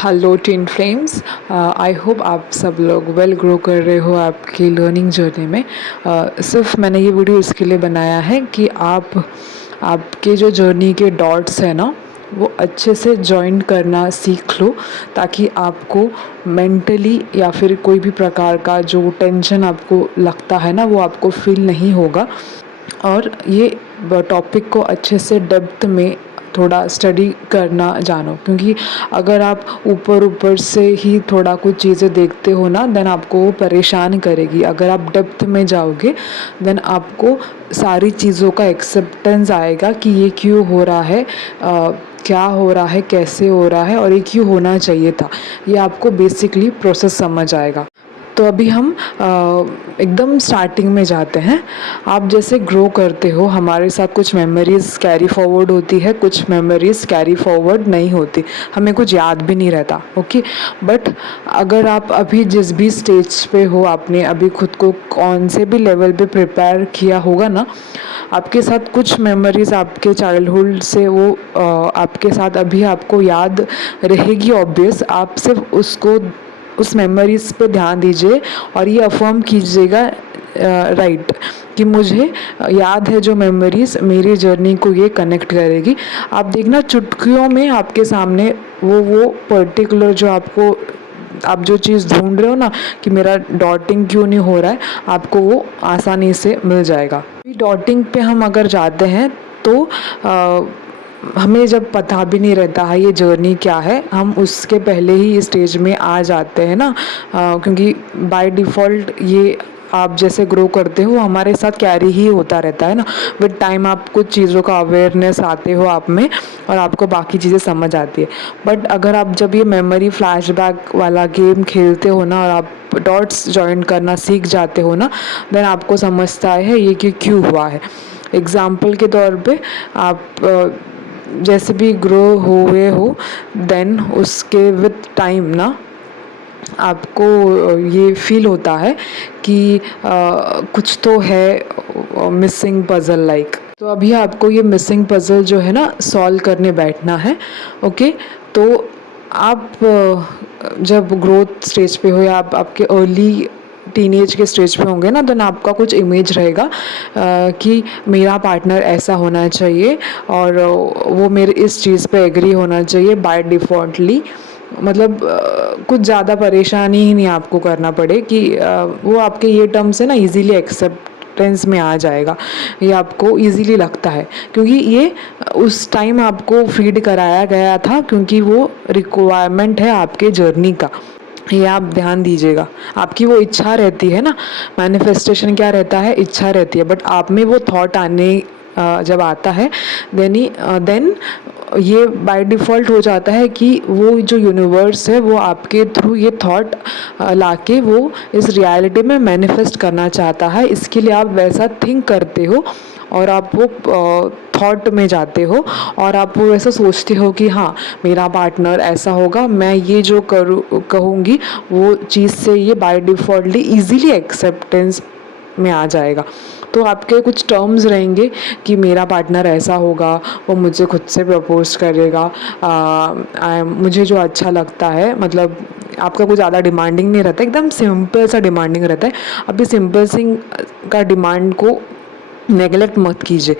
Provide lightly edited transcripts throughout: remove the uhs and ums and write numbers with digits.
Hello tin flames. I hope आप सब लोग वेल ग्रो कर रहे हो आपकी लर्निंग जर्नी में। सिर्फ मैंने ये वीडियो इसके लिए बनाया है कि आपके जो जर्नी के डॉट्स हैं ना, वो अच्छे से जॉइन करना सीख लो, ताकि आपको मेंटली या फिर कोई भी प्रकार का जो टेंशन आपको लगता है ना, वो आपको फील नहीं होगा। और ये टॉपिक को अच्छे से डेप्थ में थोड़ा स्टडी करना जानो, क्योंकि अगर आप ऊपर ऊपर से ही थोड़ा कुछ चीज़ें देखते हो ना, देन आपको वो परेशान करेगी। अगर आप डेप्थ में जाओगे देन आपको सारी चीज़ों का एक्सेप्टेंस आएगा कि ये क्यों हो रहा है, क्या हो रहा है, कैसे हो रहा है और ये क्यों होना चाहिए था। ये आपको बेसिकली प्रोसेस समझ आएगा। तो अभी हम एकदम स्टार्टिंग में जाते हैं। आप जैसे ग्रो करते हो, हमारे साथ कुछ मेमोरीज़ कैरी फॉरवर्ड होती है, कुछ मेमोरीज़ कैरी फॉरवर्ड नहीं होती, हमें कुछ याद भी नहीं रहता। ओके, बट अगर आप अभी जिस भी स्टेज पे हो, आपने अभी खुद को कौन से भी लेवल पे प्रिपेयर किया होगा ना, आपके साथ कुछ मेमोरीज़ आपके चाइल्डहुड से वो आपके साथ अभी आपको याद रहेगी। ऑब्वियस, आप सिर्फ उसको उस मेमोरीज़ पे ध्यान दीजिए और ये अफर्म कीजिएगा राइट कि मुझे याद है जो मेमोरीज़ मेरी जर्नी को ये कनेक्ट करेगी। आप देखना चुटकियों में आपके सामने वो पर्टिकुलर जो आपको आप जो चीज़ ढूंढ रहे हो ना कि मेरा डॉटिंग क्यों नहीं हो रहा है, आपको वो आसानी से मिल जाएगा। डॉटिंग पे हम अगर जाते हैं तो हमें जब पता भी नहीं रहता है ये जर्नी क्या है, हम उसके पहले ही इस स्टेज में आ जाते हैं ना, क्योंकि बाय डिफ़ॉल्ट ये आप जैसे ग्रो करते हो हमारे साथ कैरी ही होता रहता है ना। विद टाइम आप कुछ चीज़ों का अवेयरनेस आते हो आप में और आपको बाकी चीज़ें समझ आती है। बट अगर आप जब ये मेमोरी फ्लैशबैक वाला गेम खेलते हो ना और आप डॉट्स जॉइन करना सीख जाते हो ना, देन आपको समझता है ये कि क्यों हुआ है। एग्ज़ाम्पल के तौर पे आप जैसे भी ग्रो हुए हो, देन उसके विद टाइम ना आपको ये फील होता है कि कुछ तो है मिसिंग पज़ल लाइक। तो अभी आपको ये मिसिंग पज़ल जो है ना सॉल्व करने बैठना है। ओके, तो आप जब ग्रोथ स्टेज पे हो या आप आपके अर्ली टीनेज के स्टेज पे होंगे ना, तो आपका कुछ इमेज रहेगा कि मेरा पार्टनर ऐसा होना चाहिए और वो मेरे इस चीज़ पे एग्री होना चाहिए बाय डिफ़ॉल्टली। मतलब कुछ ज़्यादा परेशानी ही नहीं आपको करना पड़े कि वो आपके ये टर्म से ना इजीली एक्सेप्टेंस में आ जाएगा। ये आपको इजीली लगता है क्योंकि ये उस टाइम आपको फीड कराया गया था, क्योंकि वो रिक्वायरमेंट है आपके जर्नी का। ये आप ध्यान दीजिएगा। आपकी वो इच्छा रहती है ना, मैनिफेस्टेशन क्या रहता है, इच्छा रहती है, बट आप में वो थॉट आने जब आता है देन ये बाय डिफ़ॉल्ट हो जाता है कि वो जो यूनिवर्स है वो आपके थ्रू ये थॉट लाके वो इस रियलिटी में मैनिफेस्ट करना चाहता है। इसके लिए आप वैसा थिंक करते हो और आप वो थॉट में जाते हो और आप वो ऐसा सोचते हो कि हाँ मेरा पार्टनर ऐसा होगा, मैं ये जो करूँ कहूँगी वो चीज़ से ये बाय डिफ़ॉल्टली ईज़िली एक्सेप्टेंस में आ जाएगा। तो आपके कुछ टर्म्स रहेंगे कि मेरा पार्टनर ऐसा होगा, वो मुझे खुद से प्रपोज करेगा, मुझे जो अच्छा लगता है, मतलब आपका कुछ ज़्यादा डिमांडिंग नहीं रहता, एकदम सिंपल सा डिमांडिंग रहता है। अभी सिंपल सिंग का डिमांड को नेगलेक्ट मत कीजिए।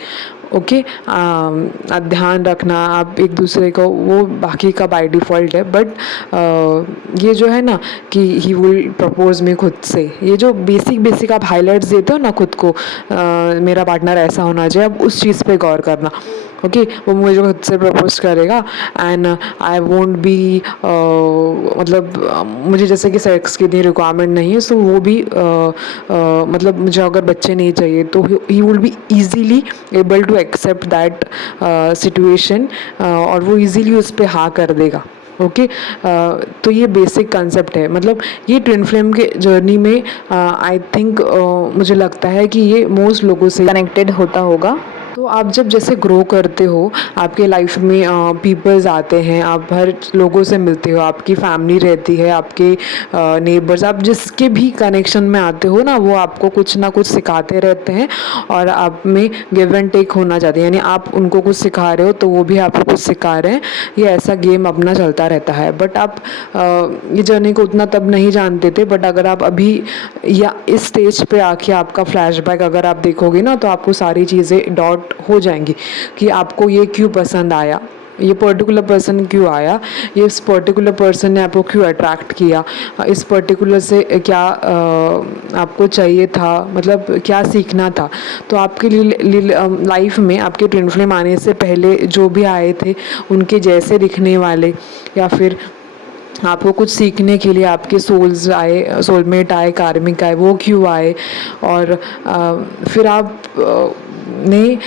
ओके, ध्यान रखना आप एक दूसरे को, वो बाकी का बाय डिफ़ॉल्ट है, बट ये जो है ना कि ही विल प्रपोज मी खुद से, ये जो बेसिक आप हाइलाइट्स देते हो ना खुद को, मेरा पार्टनर ऐसा होना चाहिए, अब उस चीज़ पे गौर करना। ओके, वो मुझे खुद से प्रपोज करेगा एंड आई वोंट बी, मतलब मुझे जैसे कि सेक्स की इतनी रिक्वायरमेंट नहीं है, सो वो भी मतलब मुझे अगर बच्चे नहीं चाहिए तो he will be easily able to accept that situation और वो इजीली उस पर हाँ कर देगा। ओके, तो ये बेसिक कंसेप्ट है। मतलब ये ट्विन फ्लेम के जर्नी में आई थिंक मुझे लगता है कि ये मोस्ट लोगों से कनेक्टेड होता होगा। तो आप जब जैसे ग्रो करते हो आपके लाइफ में पीपल्स आते हैं, आप हर लोगों से मिलते हो, आपकी फैमिली रहती है, आपके नेबर्स, आप जिसके भी कनेक्शन में आते हो ना वो आपको कुछ ना कुछ सिखाते रहते हैं और आप में गिव एंड टेक होना चाहते हैं, यानी आप उनको कुछ सिखा रहे हो तो वो भी आपको कुछ सिखा रहे हैं। ये ऐसा गेम अपना चलता रहता है। बट आप ये जर्नी को उतना तब नहीं जानते थे, बट अगर आप अभी या इस स्टेज पे आके आपका फ्लैशबैक अगर आप देखोगे ना तो आपको सारी चीज़ें डॉट हो जाएंगी कि आपको ये क्यों पसंद आया, ये पर्टिकुलर पर्सन क्यों आया, ये इस पर्टिकुलर पर्सन ने आपको क्यों अट्रैक्ट किया, इस पर्टिकुलर से क्या आपको चाहिए था, मतलब क्या सीखना था। तो आपके लिए लाइफ में आपके ट्विन फ्लेम आने से पहले जो भी आए थे उनके जैसे दिखने वाले या फिर आपको कुछ सीखने के लिए आपके सोल्स आए, सोलमेट आए, कार्मिक आए, वो क्यों आए, और फिर आप ने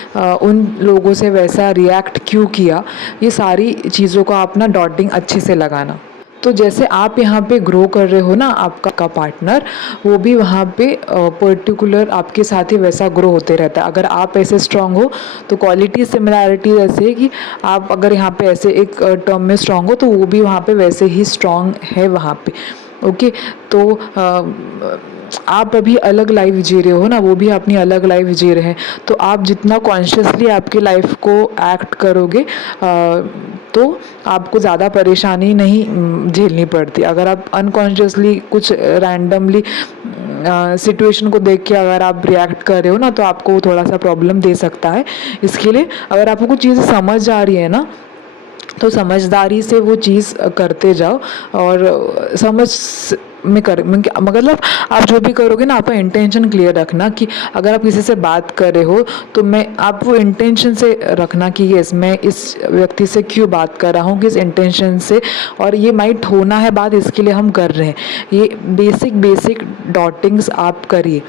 उन लोगों से वैसा रिएक्ट क्यों किया, ये सारी चीज़ों को आप ना डॉटिंग अच्छे से लगाना। तो जैसे आप यहाँ पे ग्रो कर रहे हो ना, आपका पार्टनर वो भी वहाँ पे पर्टिकुलर आपके साथ ही वैसा ग्रो होते रहता है। अगर आप ऐसे स्ट्रांग हो तो क्वालिटी सिमिलैरिटी ऐसे है कि आप अगर यहाँ पे ऐसे एक टर्म में स्ट्रांग हो तो वो भी वहाँ पे वैसे ही स्ट्रांग है वहाँ पे। ओके, तो आप अभी अलग लाइफ जी रहे हो ना, वो भी अपनी अलग लाइफ जी रहे हैं। तो आप जितना कॉन्शियसली आपकी लाइफ को एक्ट करोगे तो आपको ज़्यादा परेशानी नहीं झेलनी पड़ती। अगर आप अनकॉन्शियसली कुछ रैंडमली सिचुएशन को देख के अगर आप रिएक्ट कर रहे हो ना तो आपको थोड़ा सा प्रॉब्लम दे सकता है। इसके लिए अगर आपको कुछ चीज़ें समझ आ रही है ना तो समझदारी से वो चीज़ करते जाओ और समझ में कर मतलब आप जो भी करोगे ना आपका इंटेंशन क्लियर रखना कि अगर आप किसी से बात कर रहे हो तो मैं आप वो इंटेंशन से रखना कि यस मैं इस व्यक्ति से क्यों बात कर रहा हूँ, किस इंटेंशन से, और ये माइट होना है बात इसके लिए हम कर रहे हैं। ये बेसिक डॉटिंग्स आप करिए।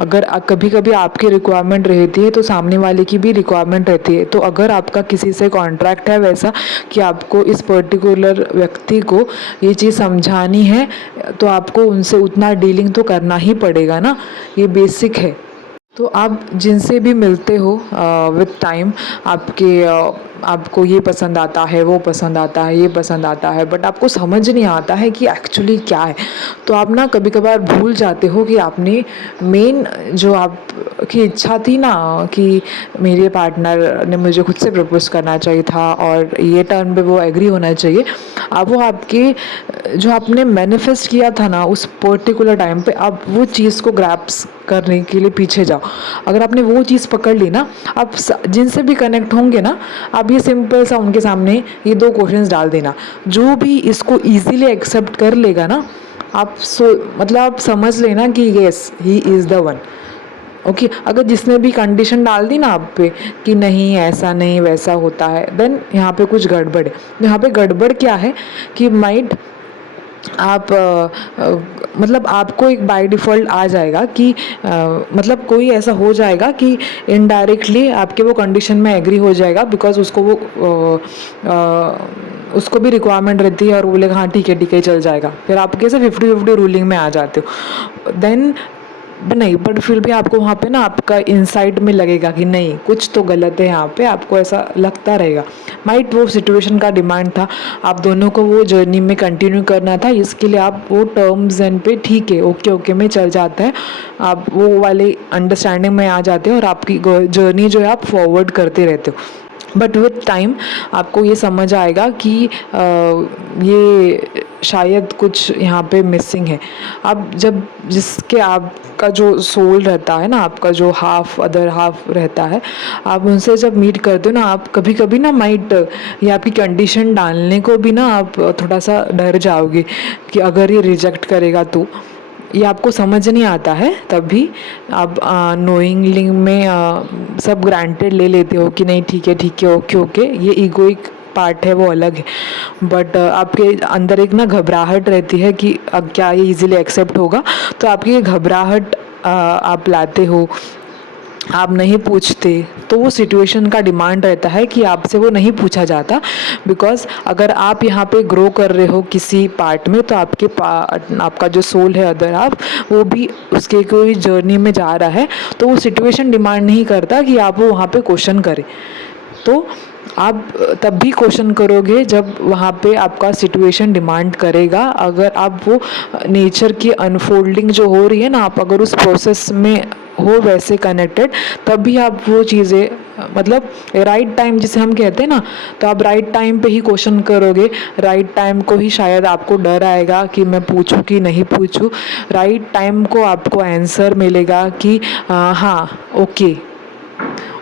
अगर कभी कभी आपकी रिक्वायरमेंट रहती है तो सामने वाले की भी रिक्वायरमेंट रहती है। तो अगर आपका किसी से कॉन्ट्रैक्ट है वैसा कि आपको इस पर्टिकुलर व्यक्ति को ये चीज़ समझानी है तो आपको उनसे उतना डीलिंग तो करना ही पड़ेगा ना, ये बेसिक है। तो आप जिनसे भी मिलते हो विद टाइम आपको ये पसंद आता है, वो पसंद आता है, ये पसंद आता है, बट आपको समझ नहीं आता है कि एक्चुअली क्या है। तो आप ना कभी कभार भूल जाते हो कि आपने मेन जो आपकी इच्छा थी ना कि मेरे पार्टनर ने मुझे खुद से प्रपोज करना चाहिए था और ये टर्न पे वो एग्री होना चाहिए, अब वो आपके जो आपने मैनिफेस्ट किया था ना उस पर्टिकुलर टाइम पे, आप वो चीज़ को ग्रैप्स करने के लिए पीछे जाओ। अगर आपने वो चीज़ पकड़ ली ना, आप जिनसे भी कनेक्ट होंगे ना, आप ये सिंपल सा उनके सामने ये 2 क्वेश्चंस डाल देना। जो भी इसको इजीली एक्सेप्ट कर लेगा ना, आप मतलब आप समझ लेना कि yes he is the one. Okay, अगर जिसने भी कंडीशन डाल दी ना आप पे कि नहीं ऐसा नहीं वैसा होता है, देन यहाँ पे कुछ गड़बड़ है। यहाँ पे गड़बड़ क्या है कि माइट आप मतलब आपको एक बाय डिफ़ॉल्ट आ जाएगा कि मतलब कोई ऐसा हो जाएगा कि इनडायरेक्टली आपके वो कंडीशन में एग्री हो जाएगा, बिकॉज उसको वो उसको भी रिक्वायरमेंट रहती है और वो बोलेगा हाँ ठीक है चल जाएगा। फिर आप कैसे 50-50 रूलिंग में आ जाते हो। देन नहीं, बट फिर भी आपको वहाँ पे ना आपका इनसाइड में लगेगा कि नहीं कुछ तो गलत है यहाँ पे, आपको ऐसा लगता रहेगा। माइट वो सिचुएशन का डिमांड था, आप दोनों को वो जर्नी में कंटिन्यू करना था, इसके लिए आप वो टर्म्स एंड पे ठीक है ओके में चल जाता है, आप वो वाले अंडरस्टैंडिंग में आ जाते हो और आपकी जर्नी जो है आप फॉरवर्ड करते रहते हो। बट विथ टाइम आपको ये समझ आएगा कि ये शायद कुछ यहाँ पे मिसिंग है। अब जब जिसके आपका जो सोल रहता है ना, आपका जो अदर हाफ रहता है, आप उनसे जब मीट करते हो ना, आप कभी कभी ना माइट ये आपकी कंडीशन डालने को भी ना आप थोड़ा सा डर जाओगे कि अगर ये रिजेक्ट करेगा तो। ये आपको समझ नहीं आता है, तब भी आप नोइंगली में सब ग्रांटेड ले लेते हो कि नहीं ठीक है ओके ये ईगोइक पार्ट है वो अलग है। बट आपके अंदर एक ना घबराहट रहती है कि अब क्या ये इजीली एक्सेप्ट होगा, तो आपकी ये घबराहट आप लाते हो आप नहीं पूछते तो वो सिचुएशन का डिमांड रहता है कि आपसे वो नहीं पूछा जाता। बिकॉज अगर आप यहाँ पे ग्रो कर रहे हो किसी पार्ट में तो आपका जो सोल है अदर आप वो भी उसके कोई जर्नी में जा रहा है, तो वो सिचुएशन डिमांड नहीं करता कि आप वो वहाँ पे क्वेश्चन करें। तो आप तब भी क्वेश्चन करोगे जब वहाँ पे आपका सिचुएशन डिमांड करेगा। अगर आप वो नेचर की अनफोल्डिंग जो हो रही है ना, आप अगर उस प्रोसेस में हो वैसे कनेक्टेड, तब भी आप वो चीज़ें मतलब राइट टाइम जिसे हम कहते हैं ना, तो आप राइट टाइम पे ही क्वेश्चन करोगे। राइट टाइम को ही शायद आपको डर आएगा कि मैं पूछूं कि नहीं पूछूं। राइट टाइम को आपको आंसर मिलेगा कि हाँ ओके।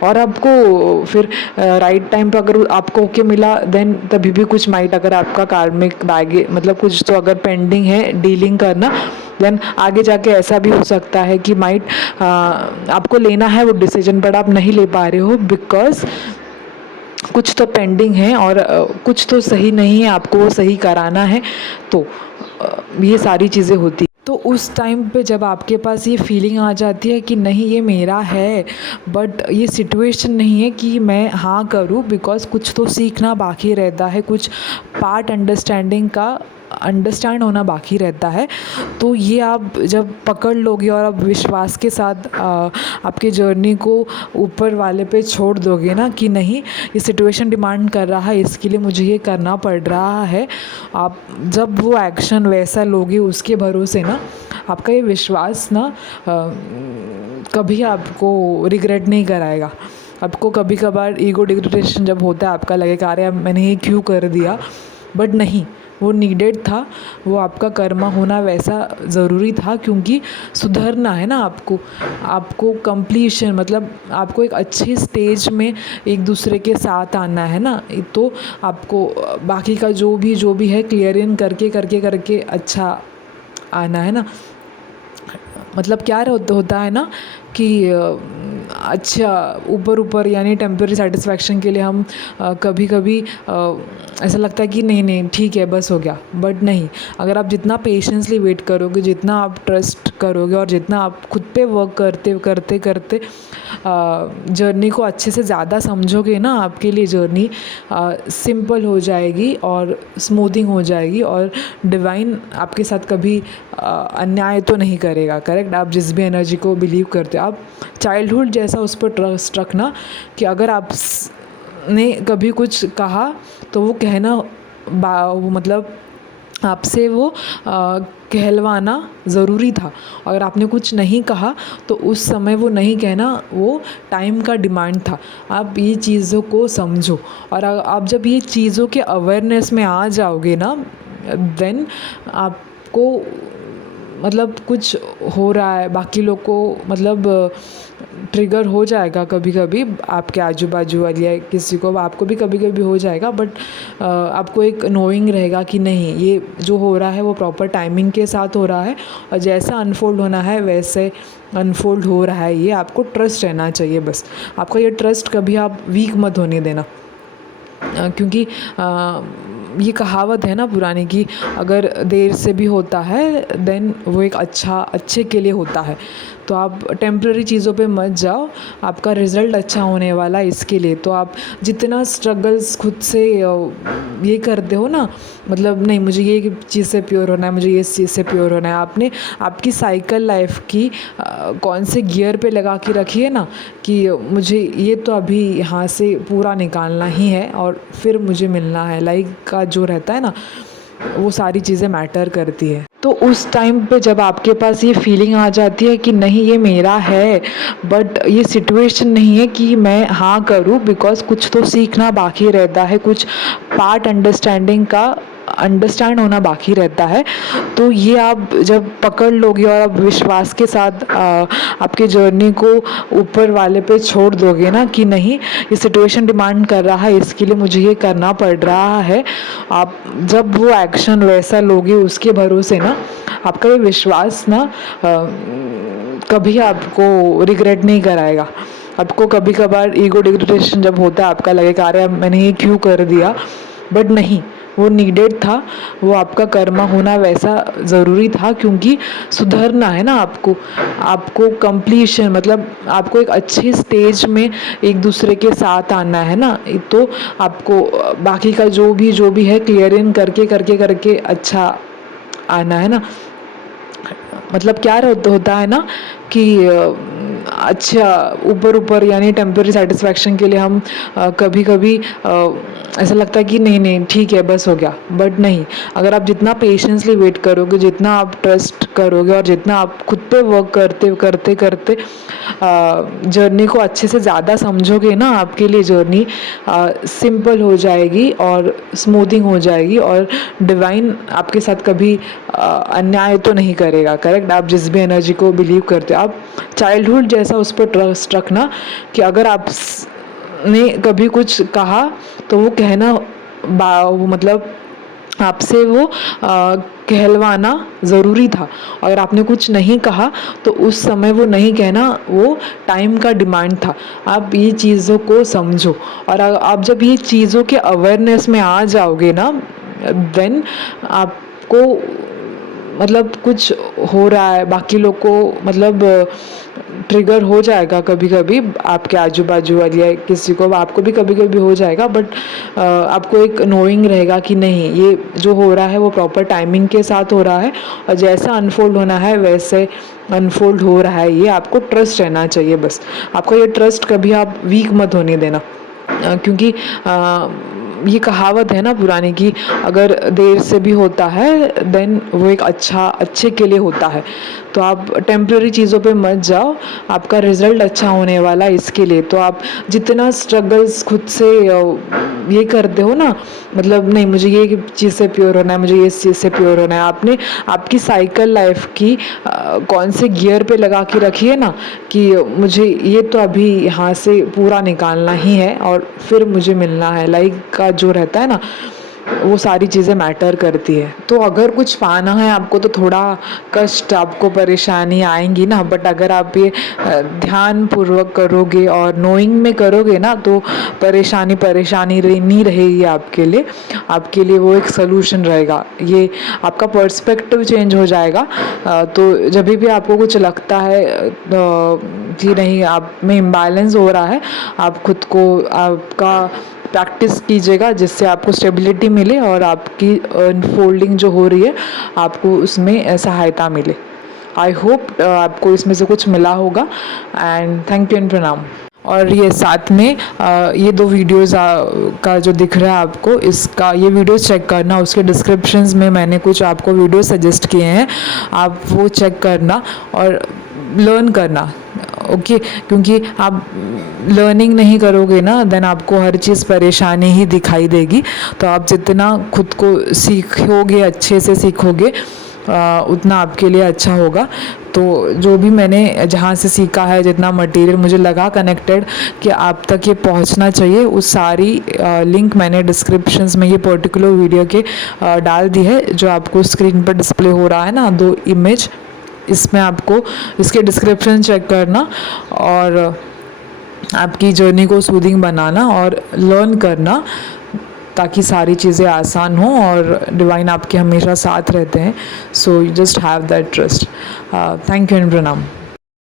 और आपको फिर राइट टाइम पे अगर आपको ओके मिला देन तभी भी कुछ माइट अगर आपका कार्मिक बैगे मतलब कुछ तो अगर पेंडिंग है डीलिंग करना, देन आगे जाके ऐसा भी हो सकता है कि माइट आपको लेना है वो डिसीजन बट आप नहीं ले पा रहे हो बिकॉज कुछ तो पेंडिंग है और कुछ तो सही नहीं है, आपको वो सही कराना है। तो ये सारी चीज़ें होती। तो उस टाइम पे जब आपके पास ये फीलिंग आ जाती है कि नहीं ये मेरा है, बट ये सिचुएशन नहीं है कि मैं हाँ करूँ बिकॉज़ कुछ तो सीखना बाकी रहता है, कुछ पार्ट अंडरस्टैंड होना बाकी रहता है। तो ये आप जब पकड़ लोगे और आप विश्वास के साथ आपके जर्नी को ऊपर वाले पे छोड़ दोगे ना कि नहीं ये सिचुएशन डिमांड कर रहा है, इसके लिए मुझे ये करना पड़ रहा है। आप जब वो एक्शन वैसा लोगे उसके भरोसे ना, आपका ये विश्वास ना कभी आपको रिग्रेट नहीं कराएगा। आपको कभी कभार ईगो डिग्रेडेशन जब होता है आपका लगेगा अरे मैंने ये क्यों कर दिया, बट नहीं वो नीडेड था, वो आपका कर्मा होना वैसा ज़रूरी था क्योंकि सुधरना है ना आपको कंप्लीशन मतलब आपको एक अच्छे स्टेज में एक दूसरे के साथ आना है ना। तो आपको बाकी का जो भी है क्लियरिंग करके अच्छा आना है ना। मतलब क्या होता है ना कि अच्छा ऊपर यानी टेम्पररी सेटिस्फैक्शन के लिए हम कभी कभी ऐसा लगता है कि नहीं ठीक है बस हो गया, बट नहीं। अगर आप जितना पेशेंसली वेट करोगे, जितना आप ट्रस्ट करोगे और जितना आप खुद पे वर्क करते जर्नी को अच्छे से ज़्यादा समझोगे ना, आपके लिए जर्नी सिंपल हो जाएगी और स्मूथिंग हो जाएगी और डिवाइन आपके साथ कभी अन्याय तो नहीं करेगा। करेक्ट, आप जिस भी एनर्जी को बिलीव करते हो, आप चाइल्डहुड जैसा उस पर ट्रस्ट रखना कि अगर आप ने कभी कुछ कहा तो वो कहना वो मतलब आपसे वो कहलवाना ज़रूरी था। अगर आपने कुछ नहीं कहा तो उस समय वो नहीं कहना वो टाइम का डिमांड था। आप ये चीज़ों को समझो और आप जब ये चीज़ों के अवेयरनेस में आ जाओगे ना, देन आपको मतलब कुछ हो रहा है बाकी लोग को मतलब ट्रिगर हो जाएगा कभी कभी आपके आजू बाजू वाली या किसी को, आपको भी कभी कभी हो जाएगा, बट आपको एक नोइंग रहेगा कि नहीं ये जो हो रहा है वो प्रॉपर टाइमिंग के साथ हो रहा है और जैसा अनफोल्ड होना है वैसे अनफोल्ड हो रहा है। ये आपको ट्रस्ट रहना चाहिए, बस आपका ये ट्रस्ट कभी आप वीक मत होने देना। क्योंकि ये कहावत है ना पुरानी कि अगर देर से भी होता है देन वो एक अच्छे के लिए होता है। तो आप टेम्प्ररी चीज़ों पे मत जाओ, आपका रिज़ल्ट अच्छा होने वाला है इसके लिए। तो आप जितना स्ट्रगल्स खुद से ये करते हो ना, मतलब नहीं मुझे ये चीज़ से प्योर होना है, मुझे ये चीज़ से प्योर होना है, आपने आपकी साइकिल लाइफ की कौन से गियर पे लगा के रखी है ना कि मुझे ये तो अभी यहाँ से पूरा निकालना ही है और फिर मुझे मिलना है। लाइक का जो रहता है ना वो सारी चीज़ें मैटर करती है। तो उस टाइम पे जब आपके पास ये फीलिंग आ जाती है कि नहीं ये मेरा है, बट ये सिचुएशन नहीं है कि मैं हाँ करूँ बिकॉज़ कुछ तो सीखना बाकी रहता है, कुछ पार्ट अंडरस्टैंड होना बाकी रहता है। तो ये आप जब पकड़ लोगे और आप विश्वास के साथ आपके जर्नी को ऊपर वाले पे छोड़ दोगे ना कि नहीं ये सिचुएशन डिमांड कर रहा है, इसके लिए मुझे ये करना पड़ रहा है। आप जब वो एक्शन वैसा लोगे उसके भरोसे ना, आपका ये विश्वास ना कभी आपको रिग्रेट नहीं कराएगा। आपको कभी कभार ईगो डिग्रेडेशन जब होता है आपका लगेगा अरे मैंने ये क्यों कर दिया, बट नहीं वो नीडेड था, वो आपका कर्मा होना वैसा ज़रूरी था, क्योंकि सुधरना है ना आपको, आपको कंप्लीशन मतलब आपको एक अच्छी स्टेज में एक दूसरे के साथ आना है ना, तो आपको बाकी का जो भी है क्लियर इन करके करके करके अच्छा आना है ना। मतलब क्या होता है ना कि अच्छा ऊपर ऊपर यानी टेम्पररी सेटिस्फैक्शन के लिए हम कभी कभी ऐसा लगता है कि नहीं ठीक है बस हो गया, बट नहीं, अगर आप जितना पेशेंसली वेट करोगे, जितना आप ट्रस्ट करोगे और जितना आप खुद पे वर्क करते करते करते जर्नी को अच्छे से ज़्यादा समझोगे ना, आपके लिए जर्नी सिंपल हो जाएगी और स्मूथिंग हो जाएगी, और डिवाइन आपके साथ कभी अन्याय तो नहीं करेगा। करेक्ट, आप जिस भी एनर्जी को बिलीव करते हो, आप चाइल्डहुड जैसा उस पर ट्रस्ट रखना कि अगर आप ने कभी कुछ कहा तो वो कहना वो मतलब आपसे वो कहलवाना ज़रूरी था। अगर आपने कुछ नहीं कहा तो उस समय वो नहीं कहना वो टाइम का डिमांड था। आप ये चीज़ों को समझो, और आप जब ये चीज़ों के अवेयरनेस में आ जाओगे ना, देन आपको मतलब कुछ हो रहा है, बाकी लोग को मतलब ट्रिगर हो जाएगा कभी कभी, आपके आजू बाजू वाली या किसी को, आपको भी कभी कभी हो जाएगा, बट आपको एक नोइंग रहेगा कि नहीं, ये जो हो रहा है वो प्रॉपर टाइमिंग के साथ हो रहा है, और जैसा अनफोल्ड होना है वैसे अनफोल्ड हो रहा है। ये आपको ट्रस्ट रहना चाहिए बस। आपका ये ट्रस्ट कभी आप वीक मत होने देना, क्योंकि ये कहावत है ना पुरानी की, अगर देर से भी होता है देन वो एक अच्छे के लिए होता है। तो आप टेम्प्रेरी चीज़ों पे मत जाओ, आपका रिज़ल्ट अच्छा होने वाला है इसके लिए। तो आप जितना स्ट्रगल्स खुद से ये करते हो ना, मतलब नहीं मुझे ये चीज़ से प्योर होना है, मुझे ये चीज़ से प्योर होना है, आपने आपकी साइकिल लाइफ की कौन से गियर पे लगा के रखी है ना, कि मुझे ये तो अभी यहाँ से पूरा निकालना ही है और फिर मुझे मिलना है, लाइक का जो रहता है ना, वो सारी चीज़ें मैटर करती है। तो अगर कुछ पाना है आपको तो थोड़ा कष्ट, आपको परेशानी आएंगी ना, बट अगर आप ये ध्यान पूर्वक करोगे और नोइंग में करोगे ना, तो परेशानी नहीं रहेगी आपके लिए वो एक सोल्यूशन रहेगा। ये आपका पर्सपेक्टिव चेंज हो जाएगा। तो जब भी आपको कुछ लगता है कि नहीं आप में इम्बैलेंस हो रहा है, आप खुद को आपका प्रैक्टिस कीजिएगा जिससे आपको स्टेबिलिटी मिले और आपकी अनफोल्डिंग जो हो रही है आपको उसमें सहायता मिले। आई होप आपको इसमें से कुछ मिला होगा, एंड थैंक यू एंड प्रणाम। और ये साथ में ये 2 वीडियोज़ का जो दिख रहा है आपको, इसका ये वीडियोज़ चेक करना, उसके डिस्क्रिप्शंस में मैंने कुछ आपको वीडियो सजेस्ट किए हैं, आप वो चेक करना और लर्न करना। ओके, क्योंकि आप लर्निंग नहीं करोगे ना, देन आपको हर चीज़ परेशानी ही दिखाई देगी। तो आप जितना खुद को सीखोगे, अच्छे से सीखोगे, उतना आपके लिए अच्छा होगा। तो जो भी मैंने जहाँ से सीखा है, जितना मटेरियल मुझे लगा कनेक्टेड कि आप तक ये पहुँचना चाहिए, उस सारी लिंक मैंने डिस्क्रिप्शंस में ये पर्टिकुलर वीडियो के डाल दी है, जो आपको स्क्रीन पर डिस्प्ले हो रहा है ना, 2 इमेज, इसमें आपको इसके डिस्क्रिप्शन चेक करना और आपकी जर्नी को सूदिंग बनाना और लर्न करना, ताकि सारी चीज़ें आसान हो और डिवाइन आपके हमेशा साथ रहते हैं। So you just have that trust. Thank you and प्रणाम।